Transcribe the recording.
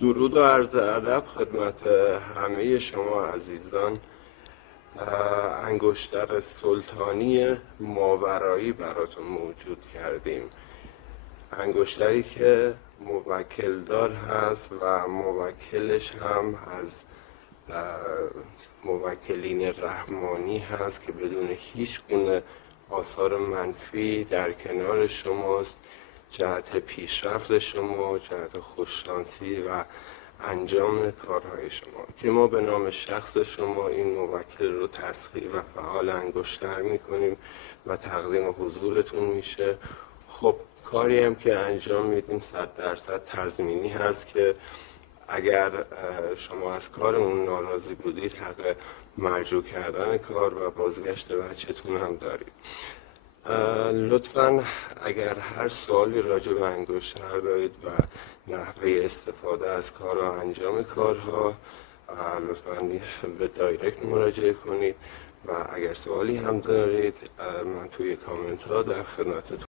درود و عرض ادب خدمت همه شما عزیزان. انگشتر سلطانی ماورایی براتون موجود کردیم، انگشتری که موکل دار هست و موکلش هم از موکلین رحمانی هست که بدون هیچ گونه آثار منفی در کنار شماست، جهت پیشرفت شما، جهت خوششانسی و انجام کارهای شما، که ما به نام شخص شما این موکل رو تسخیر و فعال انگشتر میکنیم و تقدیم حضورتون میشه. خب کاری هم که انجام میدیم 100% تضمینی هست که اگر شما از کارمون ناراضی بودید حق مرجوع کردن کار و بازگشت بچه‌تون هم دارید. لطفاً اگر هر سوالی راجع به انگشتر دارید و نحوه استفاده از کار و انجام کارها، لطفاً به دایرکت مراجعه کنید و اگر سوالی هم دارید من توی کامنت ها در خدمتتون